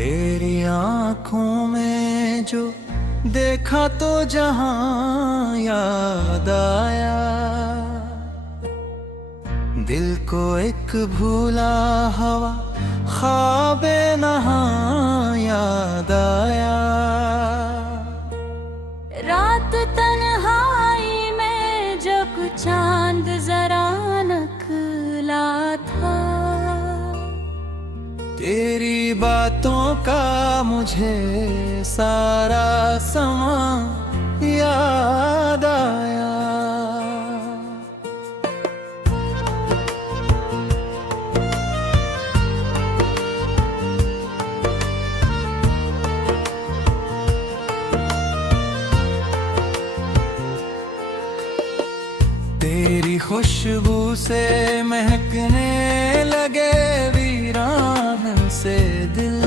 तेरी आंखों में जो देखा तो जहां याद आया, दिल को एक भूला हवा ख्वाबे नहां याद आया। रात तन्हाई में जब चांद जरा नकला था, तेरी बातों का मुझे सारा समा याद आया। तेरी खुशबू से महकने लगे वीरान से दिल,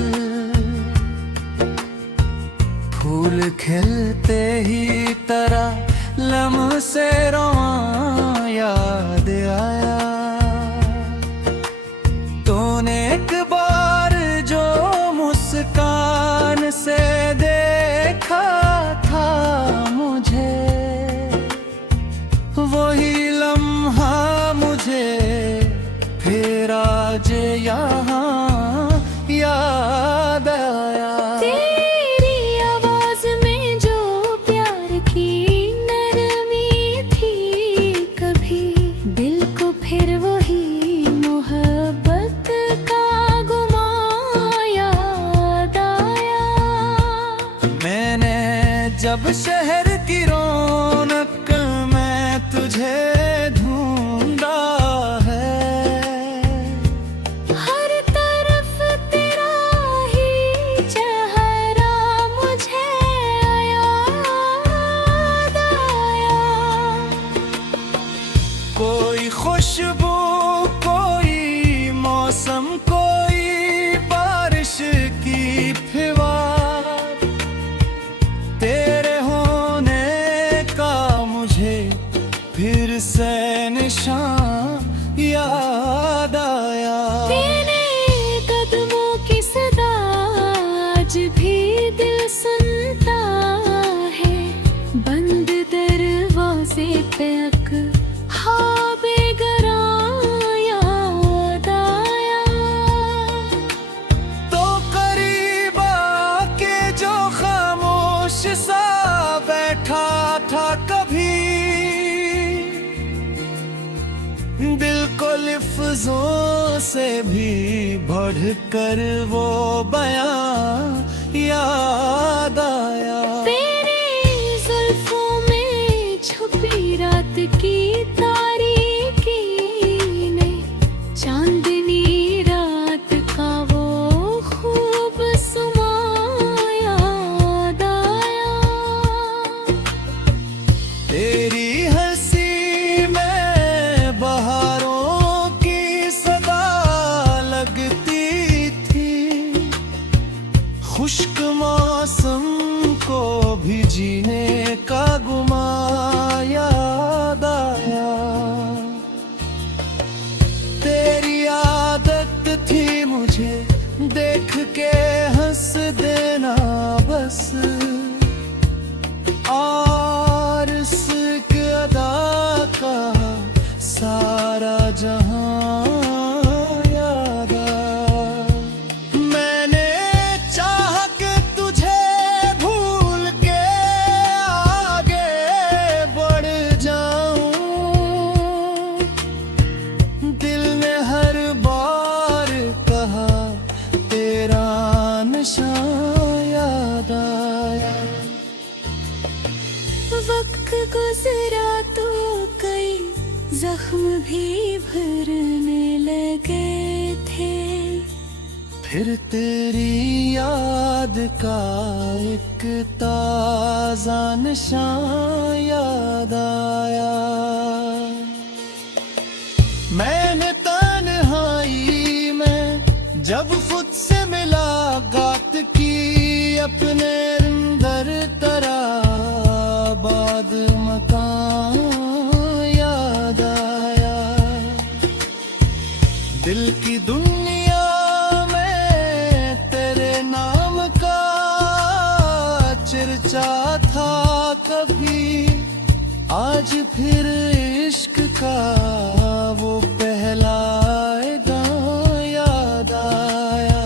फूल खिलते ही तरह लम्हे रोआं याद आया। तूने एक बार जो मुस्कान से देखा था मुझे, वही लम्हा मुझे फिर आज यहाँ याद आया। तेरी आवाज में जो प्यार की नरमी थी, कभी दिल को फिर वही मोहब्बत का गुमां याद आया। मैंने जब शहर की रौनक तुझे ढूंढा है, हर तरफ तेरा ही चेहरा मुझे याद आया। कोई खुशबू, कोई मौसम, कोई बारिश की फिवार, तेरे होने का मुझे फिर से निशान याद आया। तेरे कदमों की सदा आज भी दिल सुनता है, बंद दरवाजे पे हाँ बेगरां याद आया। तो करीब आके जो खामोश सा बैठा था कभी, दिल को लिफ्ज़ों से भी बढ़कर वो बयां याद आया। तेरी जुल्फों में छुपी रात की तारीकी ने चांदनी रात का वो खूब सुमा याद आया। तेरी हंसी में बहारों की सदा लगती थी, खुश्क मौसम को भी जीने का गुमा याद आया। तेरी आदत थी मुझे देख के हंस देना बस, और इश्क अदा का सारा जहां याद आया। मैंने चाह के तुझे भूल के आगे बढ़ जाऊं, दिल ने हर बार कहा तेरा निशान याद आया। वक्त गुजरा तो कई जख्म भी भरने लगे थे, फिर तेरी याद का एक ताजा निशान याद आया। मैंने तन्हाई में जब खुद से मुलाकात की, अपने अंदर तरा बाद मकान याद आया। दिल की दुनिया में तेरे नाम आज फिर इश्क का वो पहला गाँव याद आया।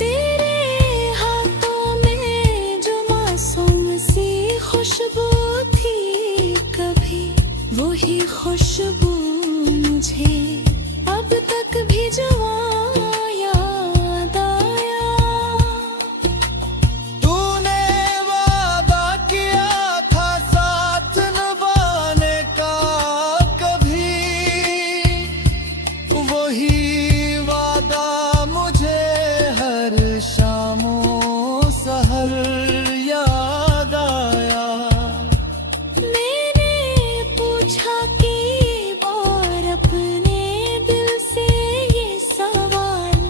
तेरे हाथों में जो मासूम सी खुशबू थी, कभी वही खुशबू मुझे अब तक भी जवां याद आया। तूने वादा किया था साथ निभाने का, कभी वही वादा मुझे हर शामों सहर याद आया। मैंने पूछा कि और अपने दिल से ये सवाल,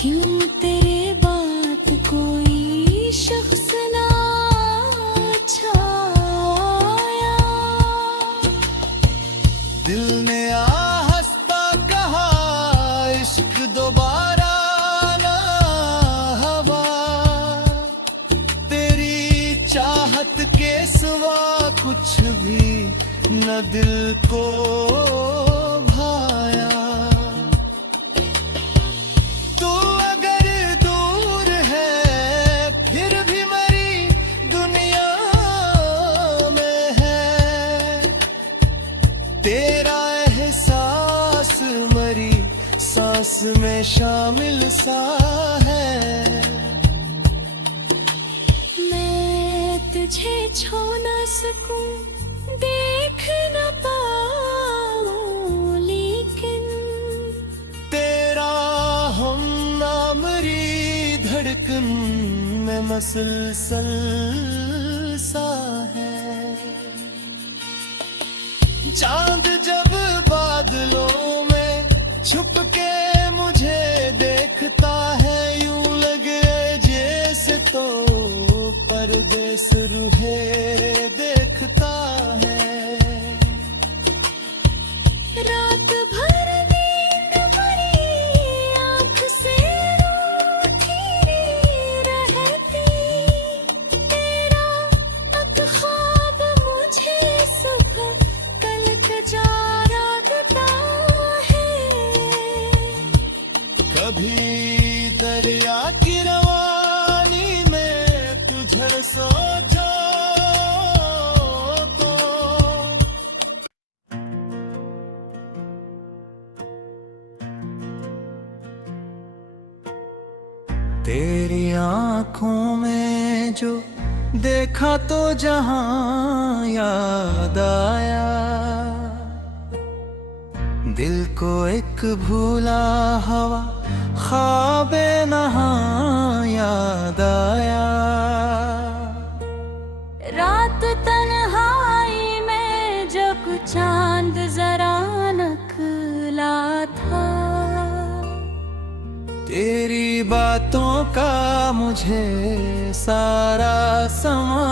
क्यों तेरे बात कोई शख्स ना अच्छा आया। दिल ने हंसता कहा इश्क दोबारा ना हवा, तेरी चाहत के सिवा कुछ भी न दिल को भाया। तू अगर दूर है फिर भी मेरी दुनिया में है, तेरा एहसास मरी सांस में शामिल सा है। मैं तुझे छू न सकूं, देख न पाऊं, लेकिन तेरा हम नामरी धड़कन में मसलसल सा है। चांद जब बादलों में छुप के मुझे देखता है, यूं लगे जैसे तो परदेस रूहे देखता है। रात भर नींद भरी आँख से रूठी रहती, तेरा एक ख्वाब मुझे सुबह कल का जागता है। कभी दरिया की रवानी में तुझे सोचा तो तेरी आंखों में जो देखा तो जहां याद आया। दिल को एक भूला हवा ख्वाबे नहां याद आया। रात तन्हाई में जब चांद जरा नकला था, तेरी बातों का मुझे सारा समा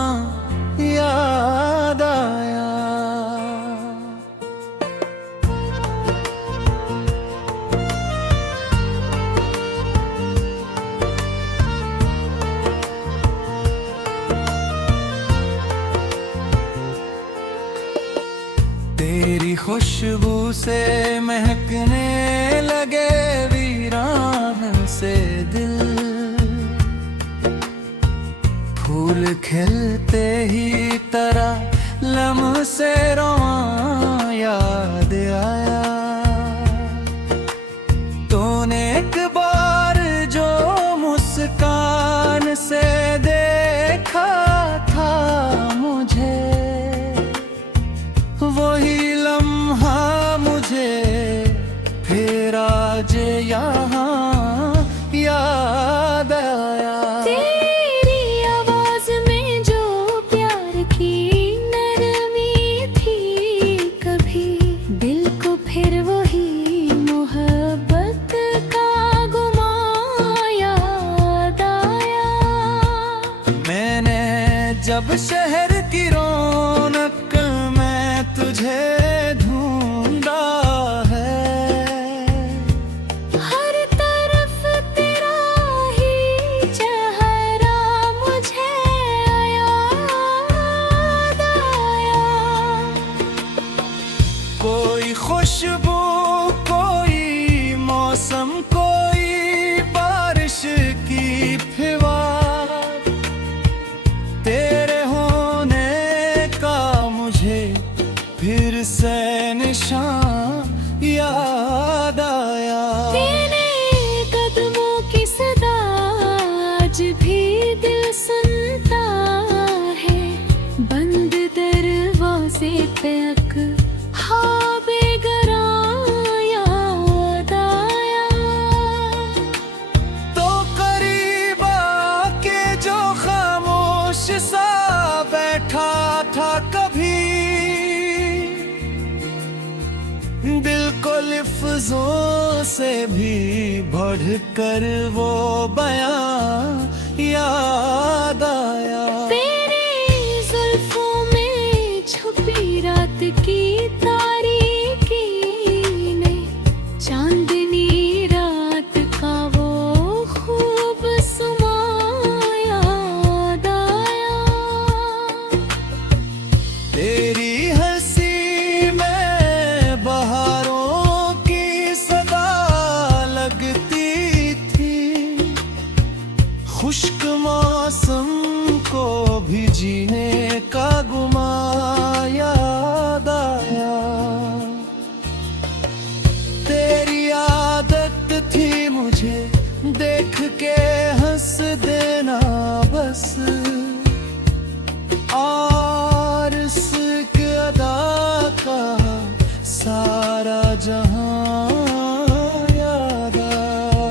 याद आया। तेरी खुशबू से महकने लगे वीरान से दिल, फूल खिलते ही तरह लम्हे रोआं याद आया। तूने एक बार जो मुस्कान से देखा था मुझे, वही लम्हा मुझे फिर आज यहाँ याद आया। तेरी आवाज में जो प्यार की नरमी थी, कभी दिल को फिर वही मोहब्बत का गुमां याद आया। मैंने जब शहर की रौनक में तुझे ढूंढा है, हर तरफ खुशबू, कोई मौसम, कोई बारिश की फिवा, तेरे होने का मुझे फिर से निशान याद आया। तेरे कदमों की सदा आज भी दिल सुनता है, बंद दरवाजे पे हाँ बेगरां याद आया। तो करीब आके जो खामोश सा बैठा था कभी, दिल को लफ्जों से भी बढ़कर वो बयां याद आया। तेरे जुल्फों में छुपी रात की तारीकी ने चांदनी रात का वो खूब समा याद आया। तेरी हंसी में बहारों की सदा लगती थी, खुश्क मौसम को भी जीने का गुमा याद आया। तेरी आदत थी मुझे देख के हंस देना बस, और इसक अदा का सारा जहां याद आया।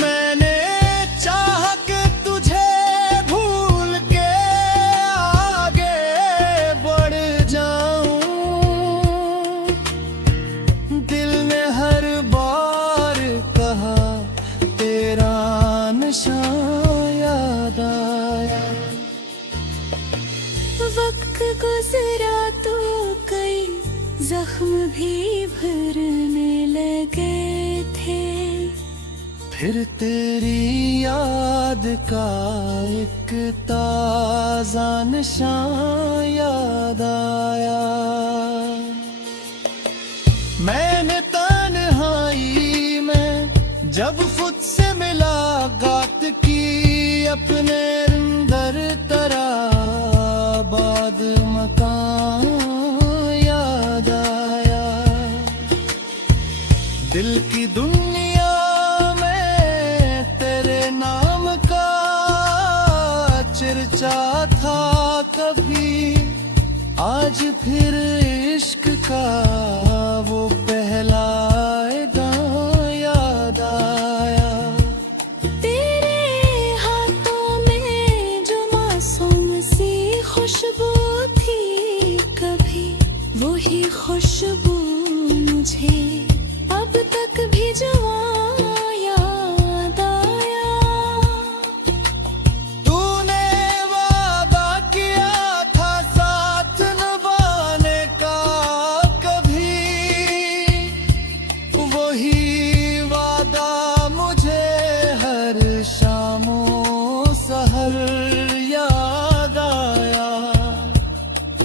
मैंने चाह के तुझे भूल के आगे बढ़ जाऊं, दिल ने हर बार कहा तेरा निशान याद आया। वक्त गुजरा तो कई जख्म भी भरने लगे थे, फिर तेरी याद का एक ताजा निशान याद आया। मैंने तन्हाई में जब खुद से मुलाकात की, अपने अंदर तरा बाद मकान याद आया। दिल की दुनिया में तेरे नाम का चर्चा था कभी, आज फिर इश्क का वो पहला गान याद आया। तेरे हाथों में जो मासूम सी खुशबू थी कभी, वही खुशबू मुझे अब तक भी जवां याद आया। तूने वादा किया था साथ निभाने का कभी, वही वादा मुझे हर शामो सहर याद आया।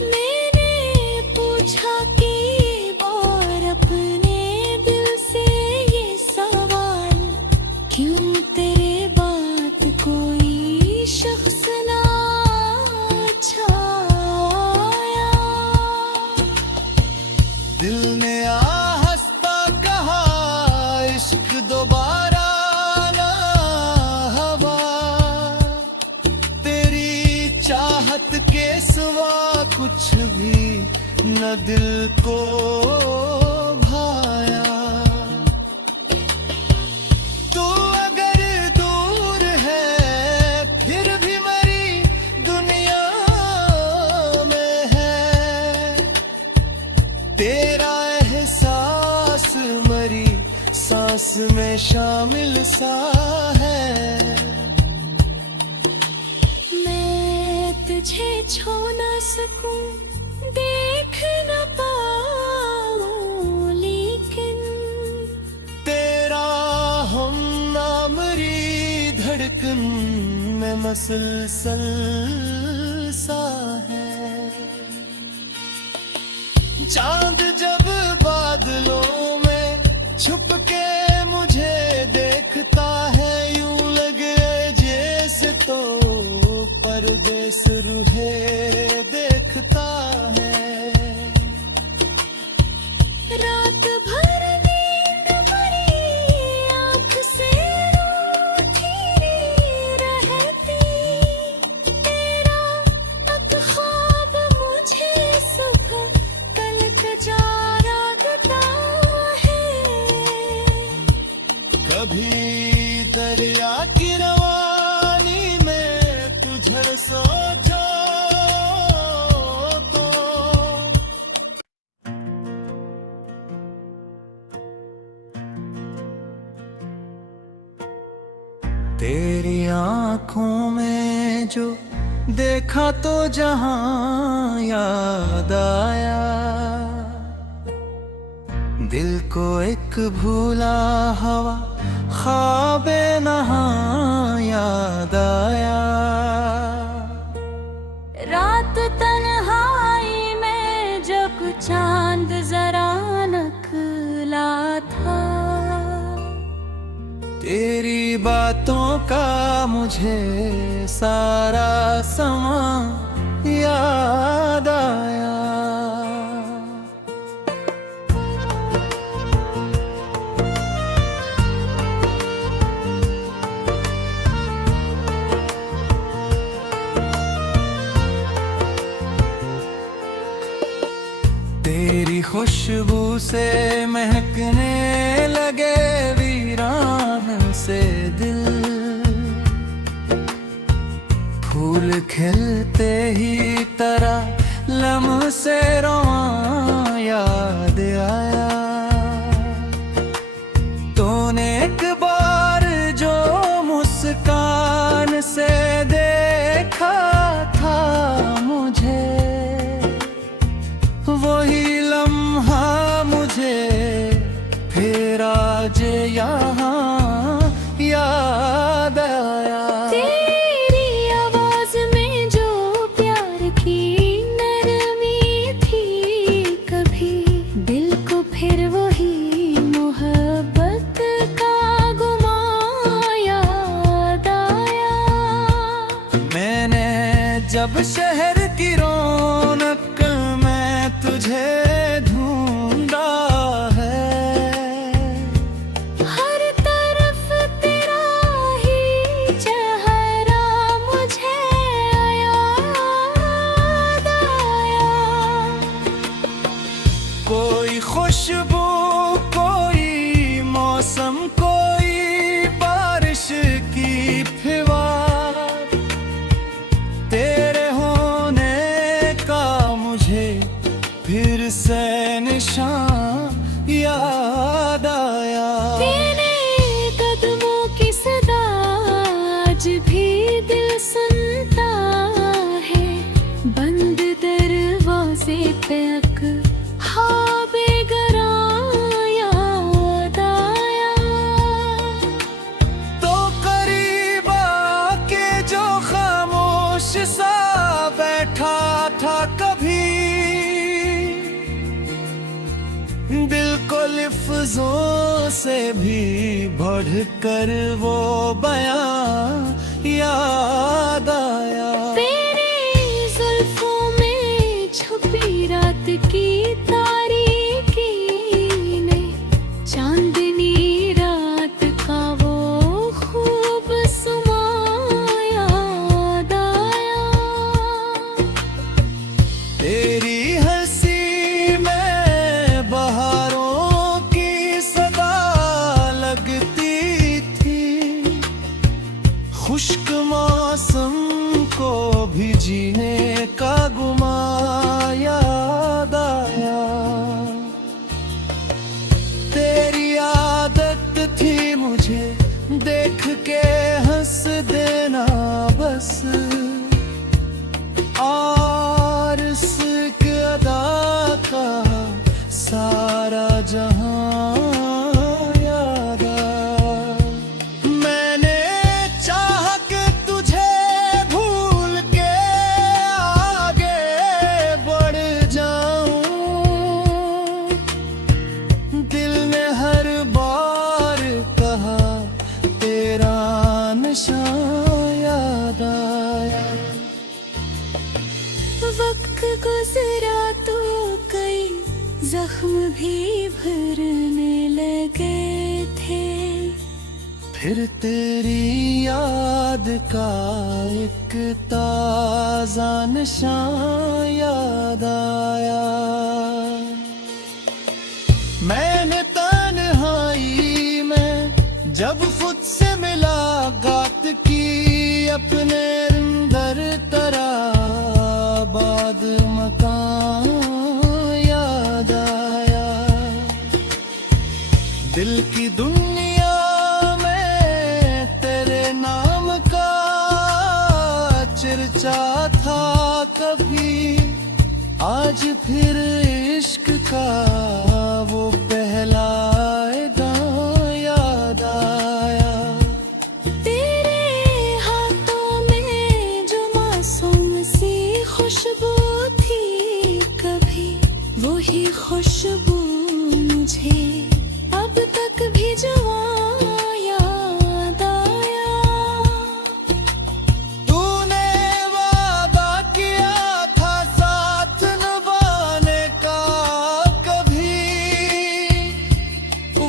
मैंने पूछा कि और अपने दिल से ये सवाल, क्यों तेरे बात कोई शख्स ना छाया। दिल ने आहस्ता कहा इश्क दोबारा ना हवा, तेरी चाहत के सिवा कुछ भी न दिल को भाया। तू अगर दूर है फिर भी मेरी दुनिया में है, तेरा एहसास मरी सांस में शामिल सा है। मैं तुझे छू न सकूं, देख न पाऊं, लेकिन तेरा हमनामरी धड़कन में मसलसल सा है। चांद जब कभी दरिया की रवानी में तुझे सोचो तो तेरी आंखों में जो देखा तो जहां याद आया, दिल को एक भूला हवा ख्वाबे नहां याद आया। रात तन्हाई में जब चांद जरा नकला था, तेरी बातों का मुझे सारा समा याद आया। तेरी खुशबू से महकने लगे वीरान से दिल, फूल खिलते ही तरह लम्हे रोआं याद आया। तूने एक बार जो मुस्कान से देखा था मुझे, वही लम्हा मुझे फिर आज यहाँ याद आया। तेरी आवाज में जो प्यार की नरमी थी, कभी दिल को फिर वही मोहब्बत का गुमां याद आया। मैंने जब शहर की रौनक तुझे ढूंढा है, हर तरफ तेरा ही चेहरा मुझे याद आया। कोई खुशबू, कोई मौसम, कोई बारिश की फिवार, तेरे होने का मुझे फिर से निशान याद आया। तेरे कदमों की सदा आज भी दिल सुनता है, बंद दरवाजे पे हाँ बेगरां याद आया। तो करीब आके जो खामोश सा बैठा था कभी, दिल को लिफ्ज़ों से भी बढ़कर वो बयां याद आया। तेरे जुल्फों में छुपी रात की तारीकी ने चांदनी रात का वो खूब सुमा याद आया। तेरी खुश्क मौसम को भी जीने का गुमा याद आया। तेरी आदत थी मुझे देख के हंस देना बस, और इश्क अदा का सारा जहां याद आया। मैंने चाहा कि तुझे भूल के आगे बढ़ जाऊं, दिल ने हर बार कहा तेरा निशान याद आया। वक्त गुजरा तो कई जख्म भी भरने लगे थे, फिर तेरी याद का एक ताजा निशान याद आया। मैंने तन्हाई में जब खुद से मुलाकात की अपने अंदर तरा बाद मकान याद आया। दिल की दुनिया में तेरे नाम का चर्चा था कभी, आज फिर इश्क का वो पहला गाँव याद आया। तेरे हाथों में जो मासूम सी खुशबू थी कभी, वही खुशबू मुझे अब तक भी जवां याद आया। तूने वादा किया था साथ निभाने का कभी,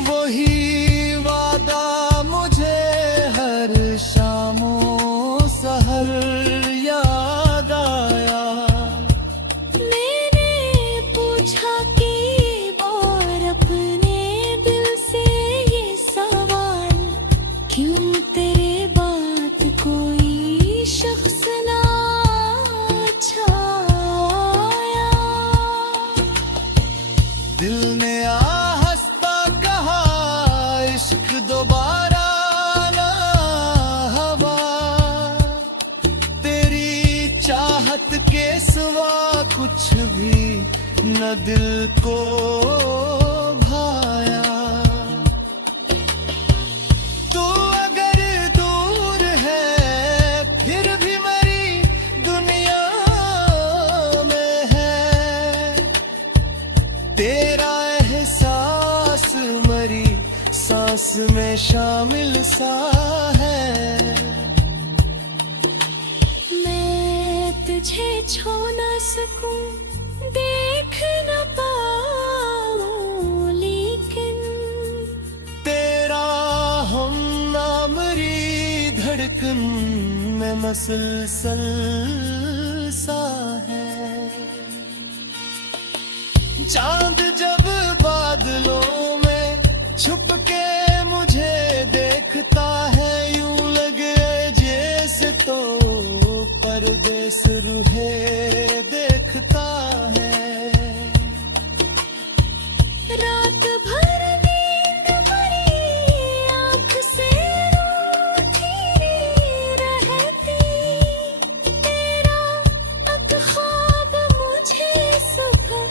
वही वादा मुझे हर शामो सहर याद आया। मैंने पूछा कि और अपने दिल से ये सवाल, क्यों तेरे बात कोई शख्स ना अच्छा आया। दिल ने हंसता कहा इश्क दोबारा ना हवा, तेरी चाहत के सिवा कुछ भी न दिल को भाया। तू अगर दूर है फिर भी मेरी दुनिया में है, तेरा एहसास मरी सांस में शामिल सा है। मैं तुझे छू न सकूं, देख न पाऊं, लेकिन तेरा हम नामरी धड़कन में मसलसल सा है। चांद जब बादलों में छुप के मुझे देखता है, यूं लगे जैसे तो परदेस रूहे देखता है। रात भर नींद भरी आँख से रूठी रहती, तेरा एक ख्वाब मुझे सुबह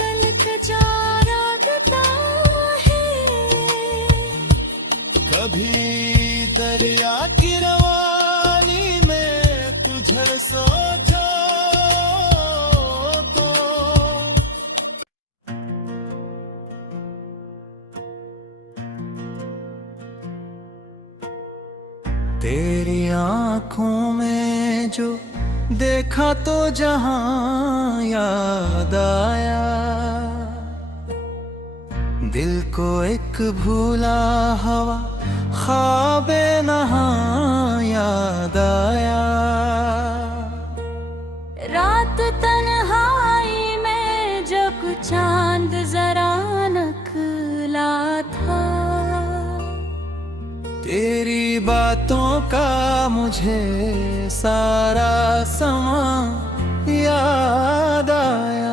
कल का जागता है। कभी दरिया की रवानी में तुझे सोचो तो तेरी आंखों में जो देखा तो जहां याद आया। दिल को एक भूला हवा ख्वाबे नहां याद आया। रात तन्हाई में जब चांद जरा नकला था, तेरी बातों का मुझे सारा समा याद आया।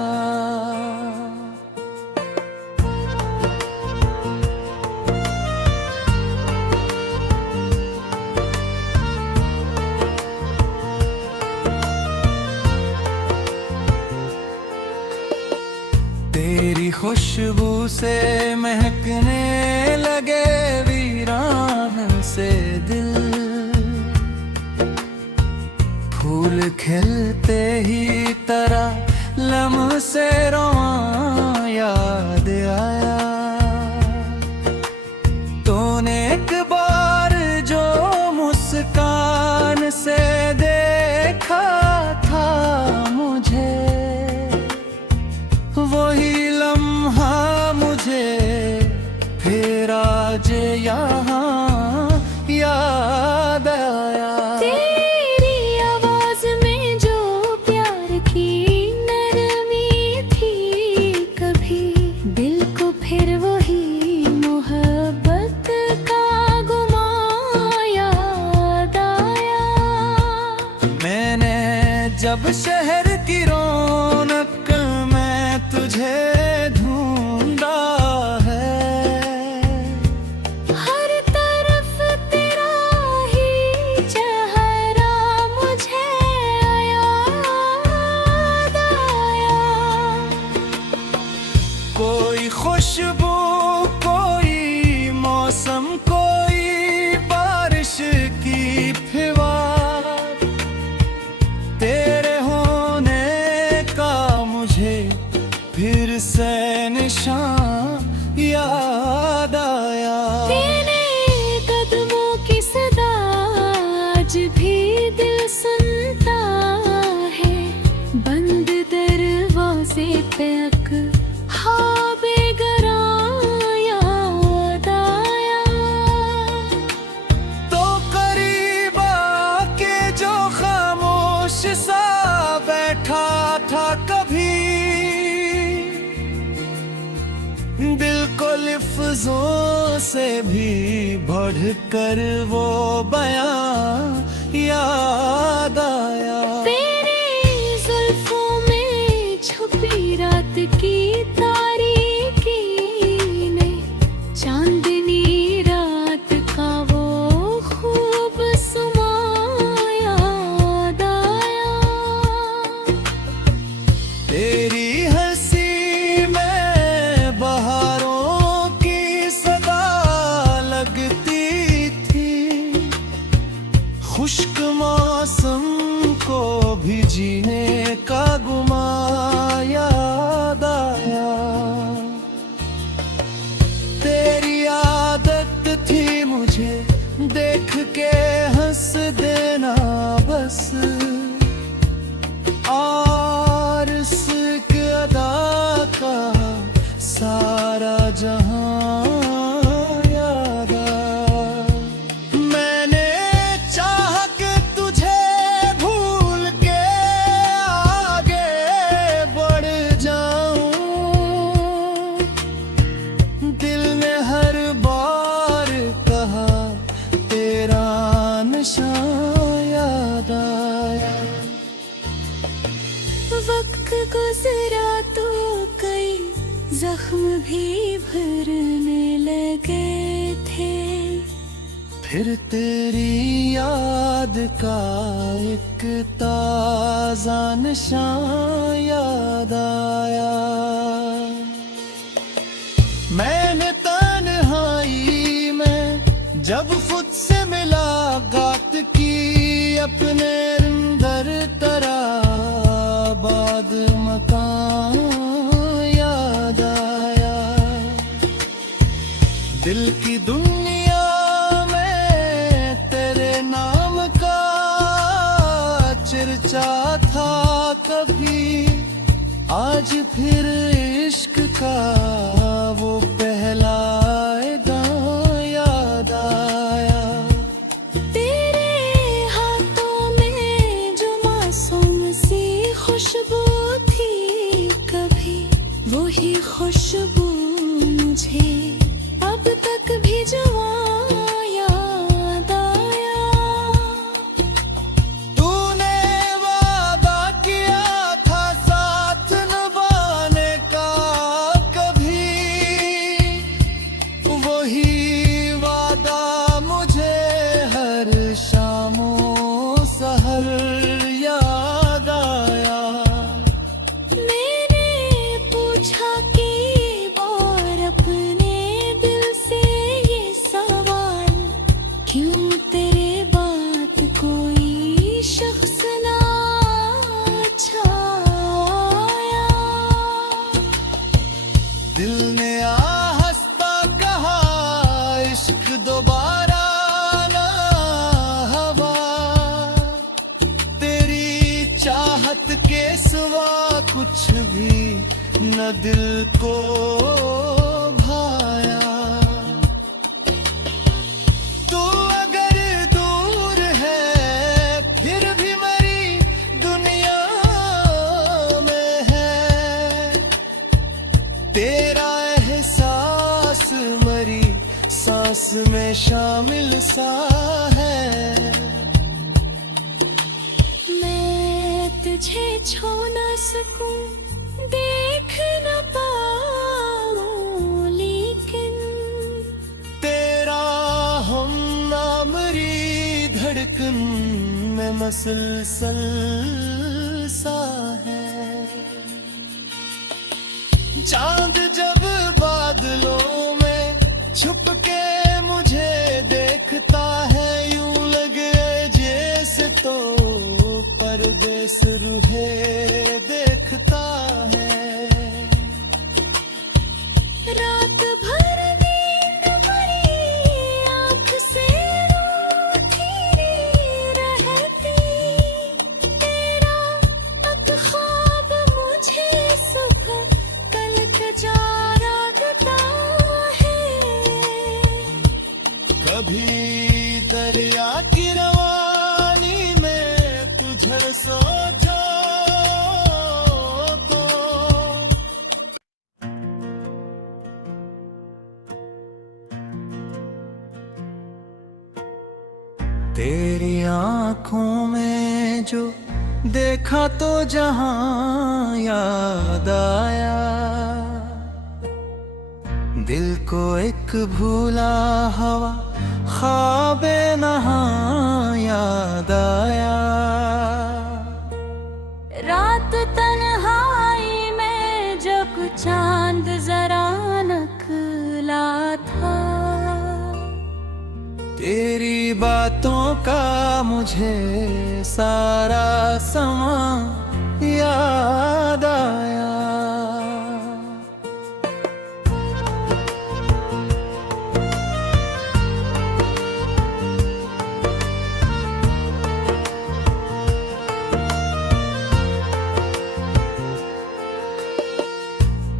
तेरी खुशबू से महकने लगे वीरान से दिल, फूल खिलते ही तरह लम्ह से रोआं याद आया। तूने एक बार जो मुस्कान से देखा था मुझे, वही लम्हा मुझे फिर आज यहाँ याद आया। तेरी आवाज में जो प्यार की नरमी थी कभी, दिल को फिर वही मोहब्बत का गुमान अब शहर की रौनक में तुझे ढूंढा है। हर तरफ तेरा ही चेहरा मुझे याद आया। कोई खुशबू, कोई मौसम, कोई बारिश की फुहार, तेरे होने का मुझे फिर से निशान याद आया। तेरे कदमों की सदा आज भी दिल सुनता है। बंद दरवाजे पे ख्वाबे गरां याद आया। तो करीब आके जो खामोश सा बैठा था कभी, दिल को लफ्जों से भी बढ़कर वो बयां याद आया। तेरे जुल्फों में छुपी रात की तारीकी ने चांदनी रात का वो खूब समा याद आया। तेरी हंसी में बहारों की सदा लगती थी, खुश्क मौसम को भी जीने का गुमा याद आया। तेरी आदत थी मुझे देख के हंस देना बस, और इश्क अदा का सारा जहां याद आया। मैंने चाह के तुझे भूल के आगे बढ़ जाऊं, दिल ने हर बार कहा तेरा निशान याद आया। वक्त गुजरा तो कई जख्म भी भरने लगे थे। फिर तेरी याद का एक ताजा निशान याद आया। मैंने तन्हाई में जब खुद से मुलाकात की, अपने अंदर तरा बाद मकान याद आया। दिल की दुनिया में तेरे नाम का चर्चा था कभी, आज फिर इश्क का वो पहला गाना याद आया। तेरे हाथों में जो मासूम सी खुशबू थी कभी, वही खुशबू मुझे अब तक भी जवां याद आया। तूने वादा किया था साथ निभाने का कभी, वही वादा मुझे हर शामो सहर याद आया। मैंने पूछा कि और अपने दिल से ये सवाल, क्यों तेरे बात कोई शख्स ना अच्छा आया। दिल ने आहस्ता कहा इश्क दोबारा ना हवा, तेरी चाहत के सिवा कुछ भी न दिल को भाया। तू अगर दूर है फिर भी मेरी दुनिया में है, तेरा एहसास मरी सांस में शामिल सा है। मैं तुझे छू न सकूं, देख न पाऊं, लेकिन तेरा हम नामरी धड़कन में मसलसल सा है। चांद जब बादलों में छुप के मुझे देखता है, यूं लगे जैसे तो परदेस रूहे देखता है। रात भर नींद भरी आँख से रूठी रहती, तेरा एक ख्वाब मुझे सुबह कलक जा रखता है। कभी दरिया की रवानी में तुझे सोचो तो तेरी आंखों में जो देखा तो जहां याद आया, दिल को एक भूला हवा ख्वाबे नहां याद आया। रात तन्हाई में जब चांद जरा नकला था, तेरी बातों का मुझे सारा समा याद आया।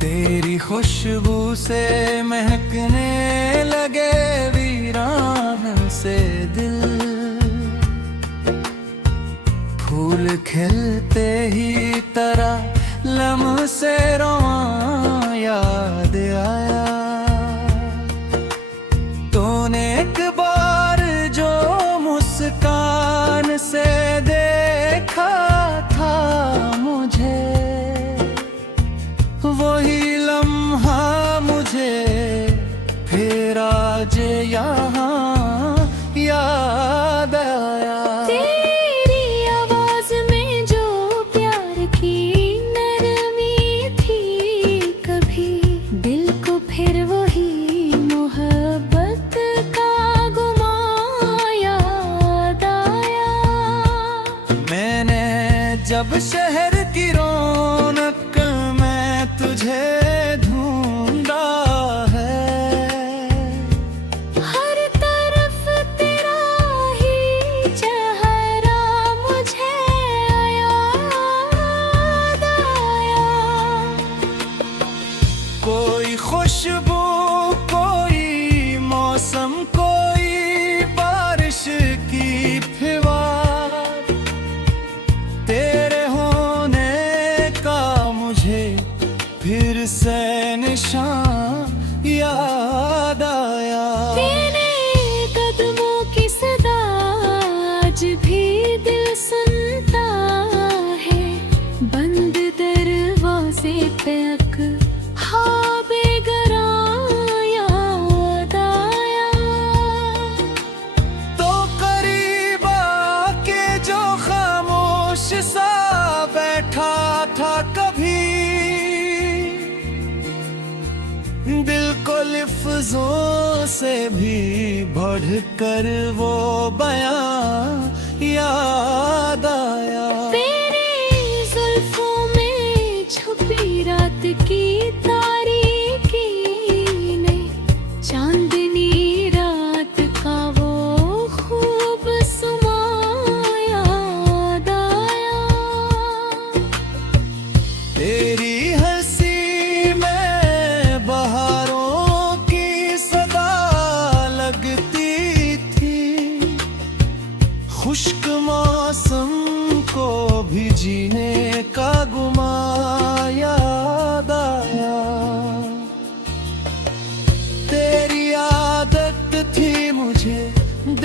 तेरी खुशबू से महकने लगे वीरान से दिल, फूल खिलते ही तरह लम्हे रोआं याद आया। तूने एक बार जो मुस्कान से देखा था मुझे, वही लम्हा मुझे फिर आज यहाँ याद आया। तेरी आवाज में जो प्यार की नरमी थी, कभी दिल को फिर वही मोहब्बत का गुमा याद आया। मैंने जब शहर की रौनक तुझे ढूंढा है, हर तरफ तेरा ही चेहरा मुझे याद आया। कोई खुशबू, कोई मौसम, कोई बारिश की फिवार, तेरे होने का मुझे फिर से निशान याद आया। तेरे कदमों की सदा आज भी दिल सुनता है, बंद दरवाजे पे हाँ बेगरां याद आया। तो करीब आके जो खामोश सा बैठा था कभी, दिल को लिफ्ज़ों से भी बढ़कर वो बयां याद आया। तेरे जुल्फों में छुपी रात की तारीकी ने चांदनी रात का वो खूब समा याद आया। तेरी हंसी में बहारों की सदा लगती थी, खुश्क मौसम को भी जीने का गुमा याद आया। तेरी आदत थी मुझे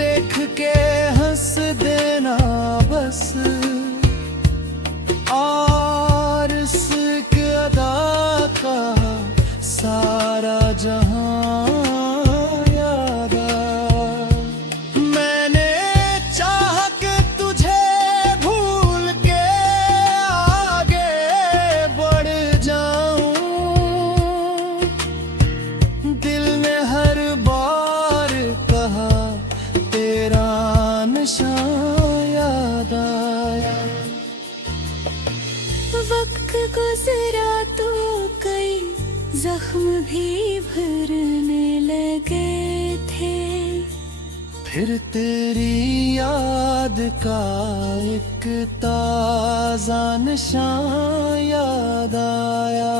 देख के हंस देना बस, भरने लगे थे। फिर तेरी याद का एक ताजा निशान याद आया।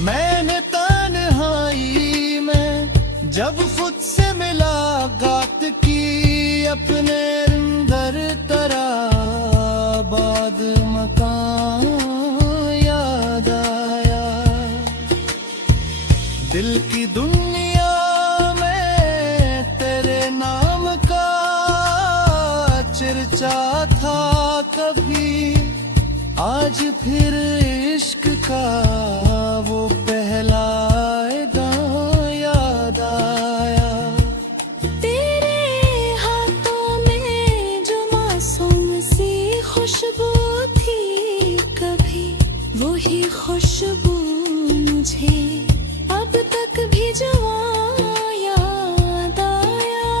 मैंने तन्हाई में जब खुद से मुलाकात की, अपने अंदर तरा बाद मकान याद आया। दिल की दुनिया में तेरे नाम का चर्चा था कभी, आज फिर इश्क का वो पहला गाँव याद आया। तेरे हाथों में जो मासूम सी खुशबू थी कभी, वही खुशबू मुझे अब तक भी जवां याद आया।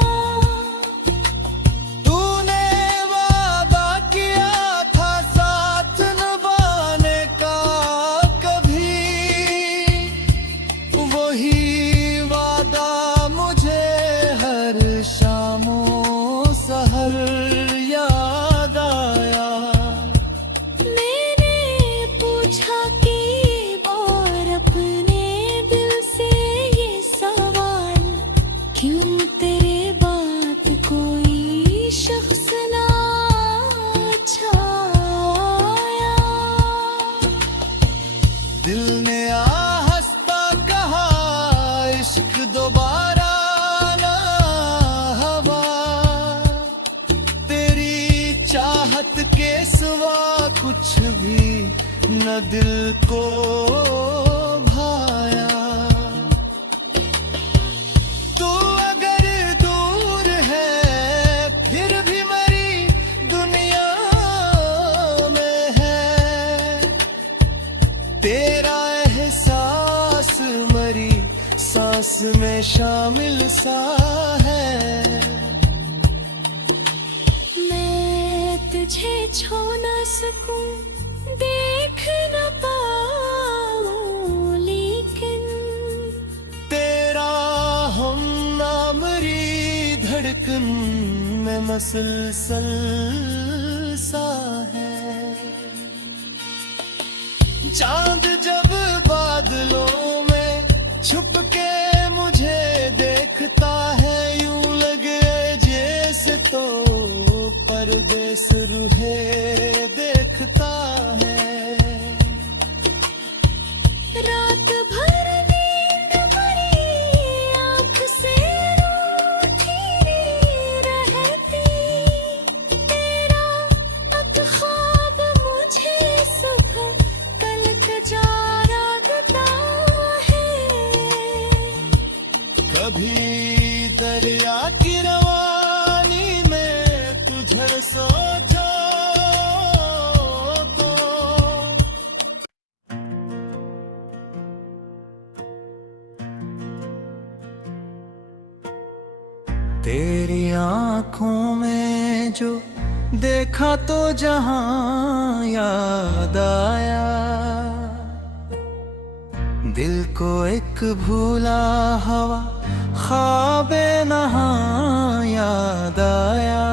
तूने वादा किया था साथ निभाने का कभी, वही वादा मुझे हर शामो सहर याद आया। मैंने पूछा कि और अपने दिल से ये सवाल, क्यों तेरे बात कोई शख्स ना छाया। दिल ने हंसता कहा इश्क दोबारा ना हवा, तेरी चाहत के सिवा कुछ भी न दिल को भाया। तू अगर दूर है फिर भी मेरी दुनिया में है, तेरा एहसास मरी सांस में शामिल सा है। मैं तुझे छू न सकूं, देख न पाऊं, लेकिन तेरा हम नामरी धड़कन में मसलसल सा है। चांद जब बादलों में छुप के मुझे देखता है, यूं लगे जैसे तो परदेस रूहे देखता है। रात भर नींद भरी आँख से रूठी रहती, तेरा अब ख्वाब मुझे सुबह कल का जागता है। कभी दरिया की रवानी में तुझे सोचो तो तेरी आंखों में जो देखा तो जहां याद आया। दिल को एक भूला हुआ ख्वाबे नहां याद आया।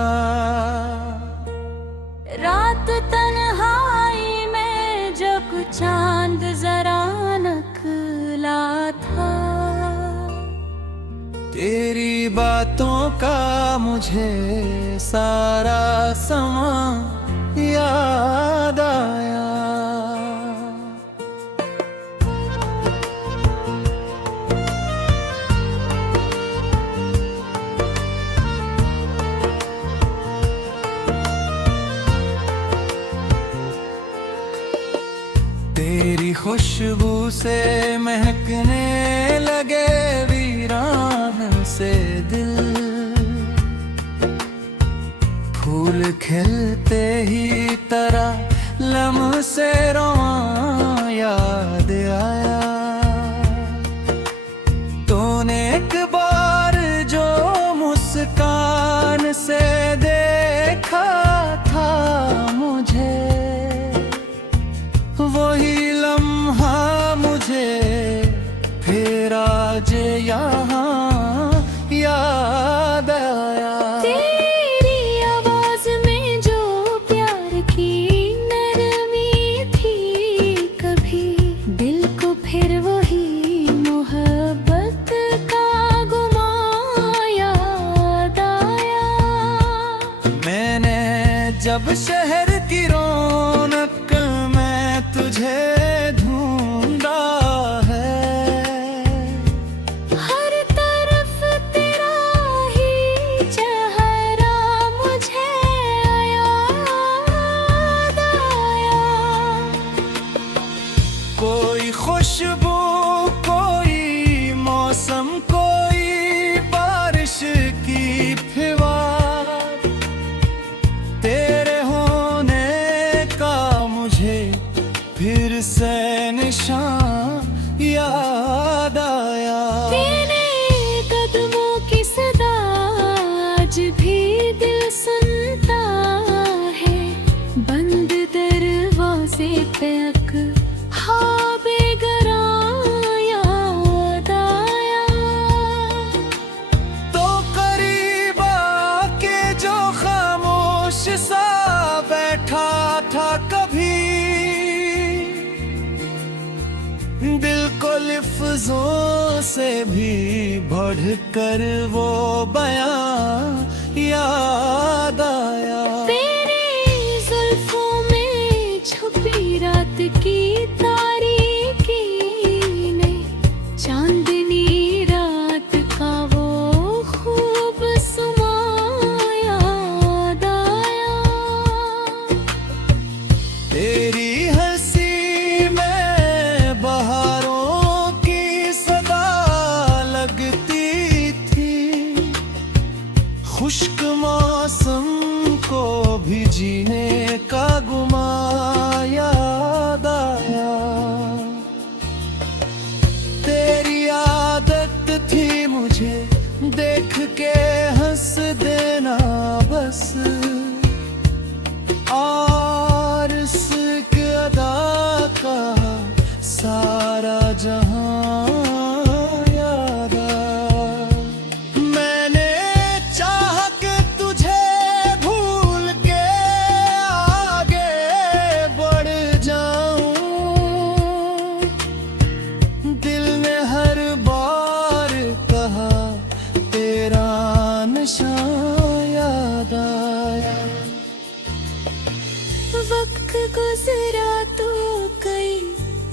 रात तन्हाई में जब चांद जरा नकला था, तेरी बातों का मुझे सारा समा याद आया। तेरी खुशबू से महकने लगे वीरान से दिल, फूल खिलते ही तरह लम्हे रोआं याद आया। तूने एक बार जो मुस्कान से देखा था मुझे, वही लम्हा मुझे बजे यहाँ याद आया। तेरी आवाज में जो प्यार की नरमी थी, कभी दिल को फिर वही मोहब्बत का गुमा याद आया। मैंने जब शहर की रौनक में तुझे ढूंढा है, हर तरफ तेरा ही चेहरा मुझे याद आया। कोई खुशबू, कोई मौसम, कोई बारिश की फिवार, तेरे होने का मुझे फिर से निशान याद आया। तेरे कदमों की सदा आज भी दिल सुनता है, बंद दरवाजे पे हाँ बेगरां याद आया। तो करीब आके जो खामोश सा बैठा था कभी, दिल को लिफ्ज़ों से भी बढ़कर वो बयां याद आया। तेरे जुल्फों में छुपी रात की तारीकी ने चांदनी रात का वो खूब समा याद आया। तेरी हंसी में बहारों की सदा लगती थी, खुश्क मौसम को भी जीने का गुमा याद आया। तेरी आदत थी मुझे देख के हंस देना बस, और इश्क अदा का सारा जहां याद आया। मैंने चाहा कि तुझे भूल के आगे बढ़ जाऊं, दिल ने हर बार कहा तेरा निशान याद आया। वक्त गुजरा तो कई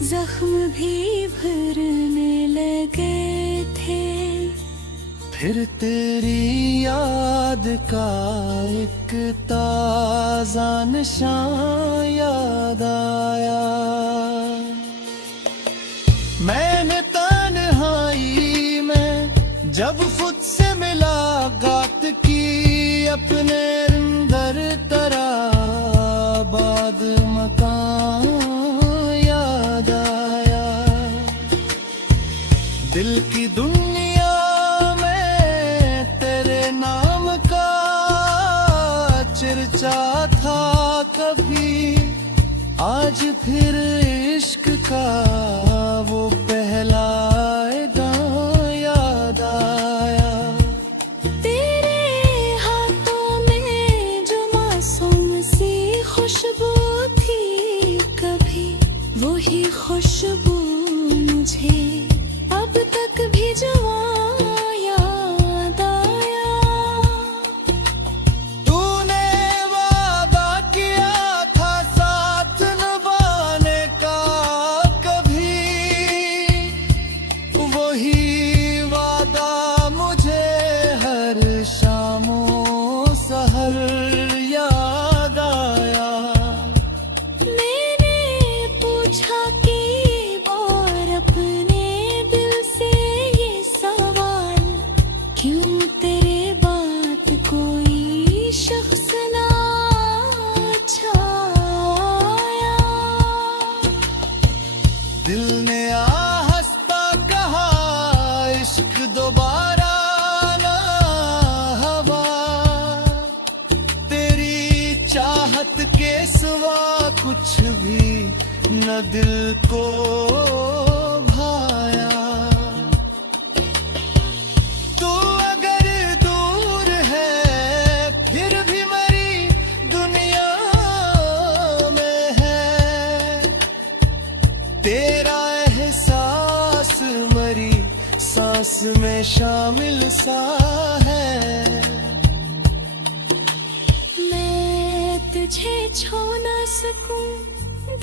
जख्म भी भरने लगे थे, फिर तेरी याद का एक ताजा निशान याद आया। मैंने तन्हाई में जब खुद से मुलाकात की, अपने अंदर तरा बाद मकान याद आया। दिल की दुनिया में तेरे नाम का चर्चा था कभी, आज फिर इश्क का वो पहला ऐलान याद आया। तेरे हाथों में जो मासूम सी खुशबू थी, कभी वही खुशबू मुझे अब तक भी जवां याद आया। तूने वादा किया था साथ निभाने का, कभी वही वादा मुझे हर शामो सहर याद आया। मैंने पूछा कि और अपने दिल से ये सवाल, क्यों तेरे बात कोई शख्स ना छाया। दिल ने आहस्ता कहा इश्क दोबारा ना हवा, तेरी चाहत के सिवा कुछ भी न दिल को भाया। सांस में शामिल सा है। मैं तुझे छू न सकूं,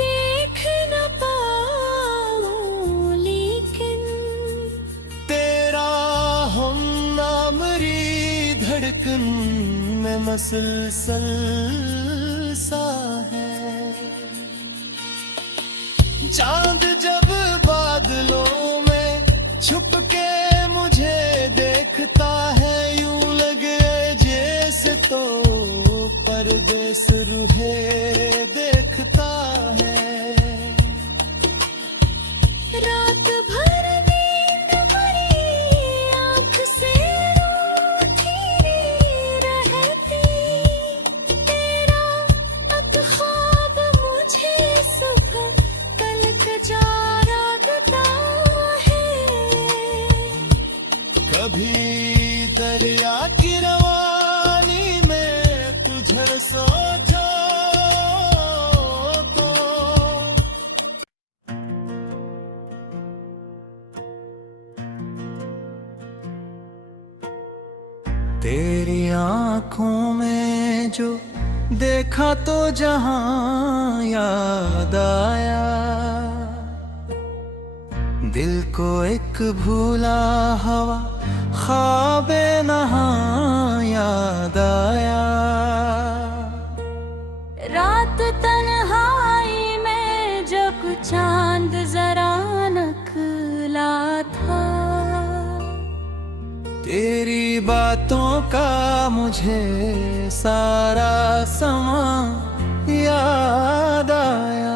देख न पाऊं, लेकिन तेरा हमनामरी धड़कन में मसलसल सा है। चांद जब बादलों में छुप के मुझे देखता है, यूं लगे जैसे तो परदेस रूहे देखता है। रात भर नींद भरी आँख से रूठी रहती, तेरा एक ख्वाब मुझे सुबह कलक जा रखता है। कभी दरिया की रवानी में तुझे सो जाओ तो तेरी आंखों में जो देखा तो जहां याद आया, दिल को एक भूला हवा ख्वाबे नहां याद आया। रात तन्हाई में जब चांद जरा नखला था, तेरी बातों का मुझे सारा समा याद आया।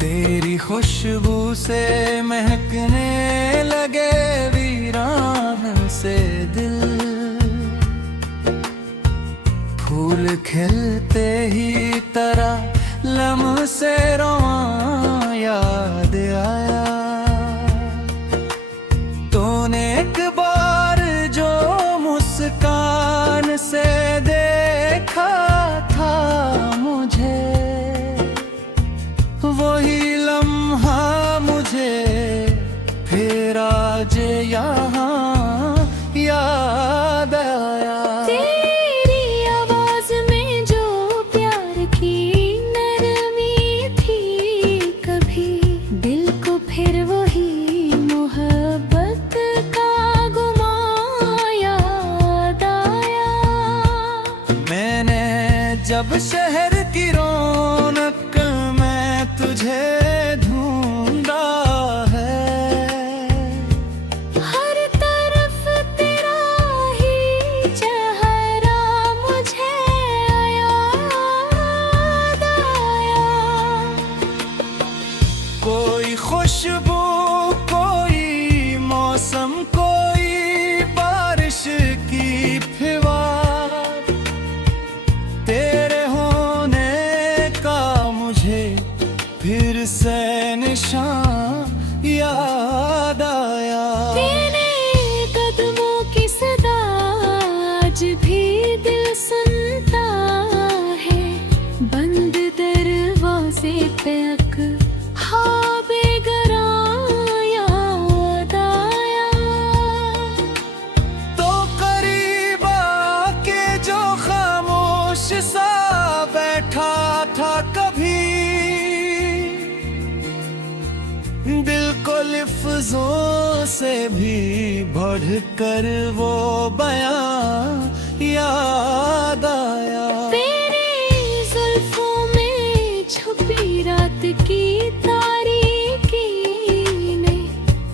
तेरी खुशबू से महकने लगे वीरान से दिल, फूल खिलते ही तरह लम्हे रोआं याद आया। तूने एक बार जो मुस्कान से देखा था मुझे, वही लम्हा मुझे फिर आज यहाँ याद आया। तेरी आवाज में जो प्यार की नरमी थी, कभी दिल को फिर वही मोहब्बत का गुमां याद आया। मैंने जब शहर की रौनक में तुझे ढूंढा है, हर तरफ तेरा ही चेहरा मुझे याद आया। कोई खुशबू, कोई मौसम, कोई बारिश की फिवार, तेरे होने का मुझे फिर से निशान याद आया। तेरे कदमों की सदा आज भी दिल सुनता है, बंद दरवाजे पे ख्वाबे गरां याद आया। तो करीब आके जो खामोश सा बैठा था कभी, दिल को लिफ्जों से भी बढ़कर वो बयां याद आया। तेरे जुल्फों में छुपी रात की तारीकी ने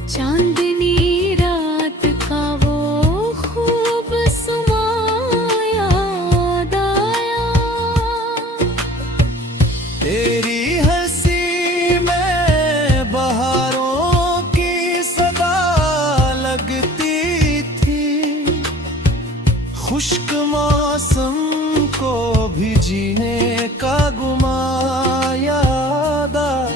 चांदनी रात का वो खूब सुमा याद आया। तेरी हंसी में बहारों की सदा लगती थी, खुश्क मौसम को भी जीने का गुमा याद आया।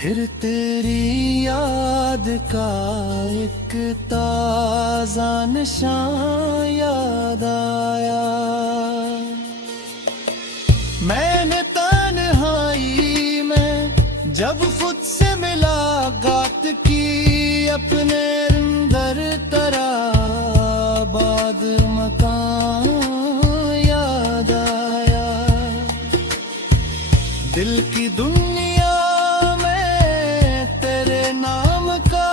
फिर तेरी याद का एक ताजा निशान याद आया। मैंने तन्हाई में जब खुद से मुलाकात की, अपने अंदर तरा बाद मकान याद आया। दिल की दुनिया में तेरे नाम का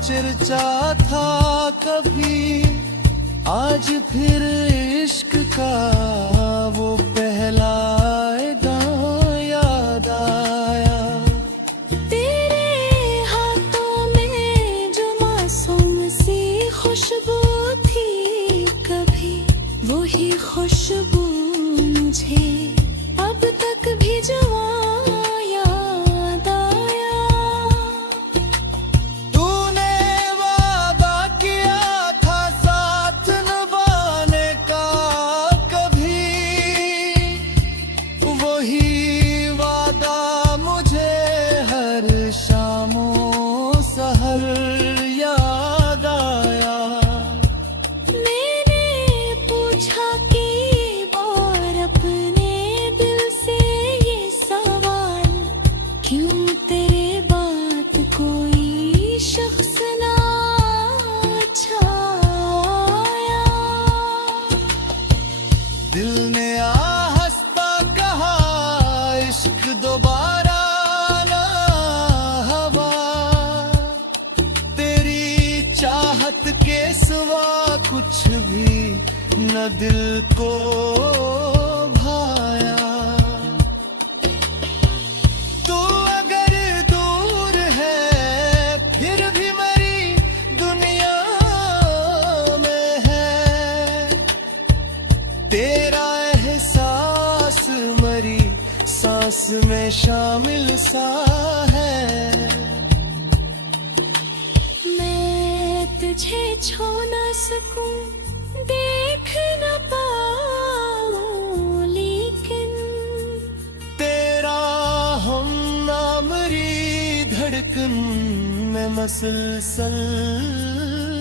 चर्चा था कभी, आज फिर इश्क का वो पहला गाना याद आया। तेरे हाथों में जो मासूम सी खुशबू थी कभी, वही खुशबू मुझे अब तक भी जवां याद आया। तूने वादा किया था साथ निभाने का कभी, वही वादा मुझे हर शामो सहर याद आया। मैंने पूछा कि और अपने दिल से ये सवाल, क्यों तेरे बात कोई शख्स ना छाया। दिल ने आहस्ता कहा इश्क दोबारा ना हवा, तेरी चाहत के सिवा कुछ भी न दिल को भाया। तू अगर दूर है फिर भी मेरी दुनिया में है, तेरा एहसास मरी सांस में शामिल सा है। मैं तुझे छू न सकूं, देख न पाऊं, लेकिन तेरा हम नामरी धड़कन में मसलसल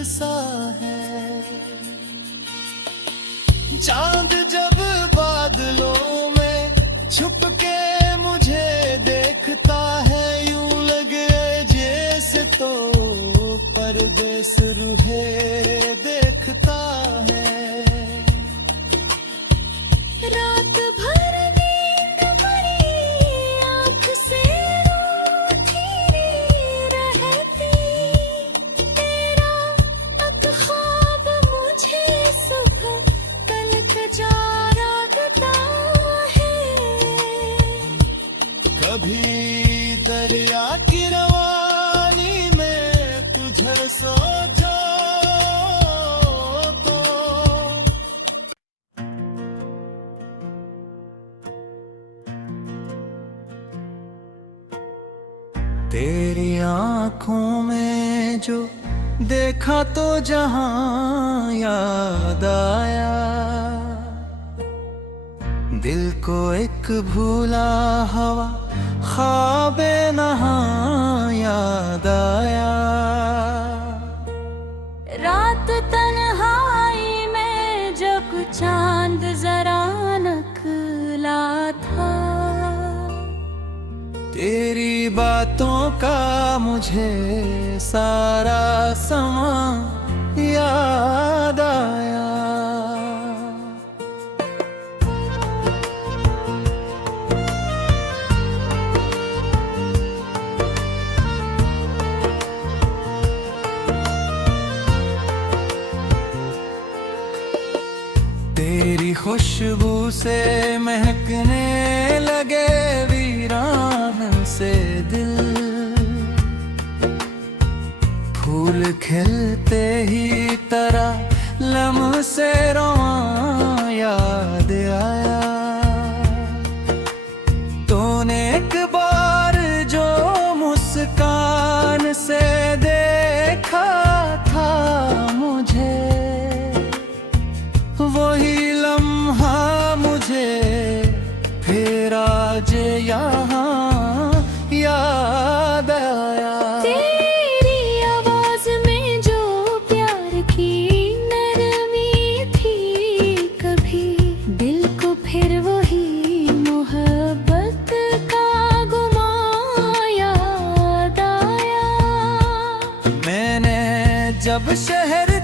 सा है। चांद जब बादलों में छुप के मुझे देखता है, यूं लगे जैसे तो परदेस रूहे देखता है। रात भर नींद भरी आँख से रूठी रहती, तेरा एक ख्वाब मुझे सुबह कल जा रगता है। कभी दरिया की रवानी में तुझे सोचो तो तेरी आंखों में जो देखा तो जहां याद आया। दिल को एक भूला हवा ख्वाबे नहां याद आया। रात तन्हाई में जब चांद जरा नकला था, तेरी बातों का मुझे सारा समा याद आया। तेरी खुशबू से महकने लगे वीरान से दिल, फूल खिलते ही तरह लम्ह से रोआं याद आया। तूने एक बार जो मुस्कान से देखा था मुझे, वही लम्हा मुझे फिर आज यहाँ जब शहर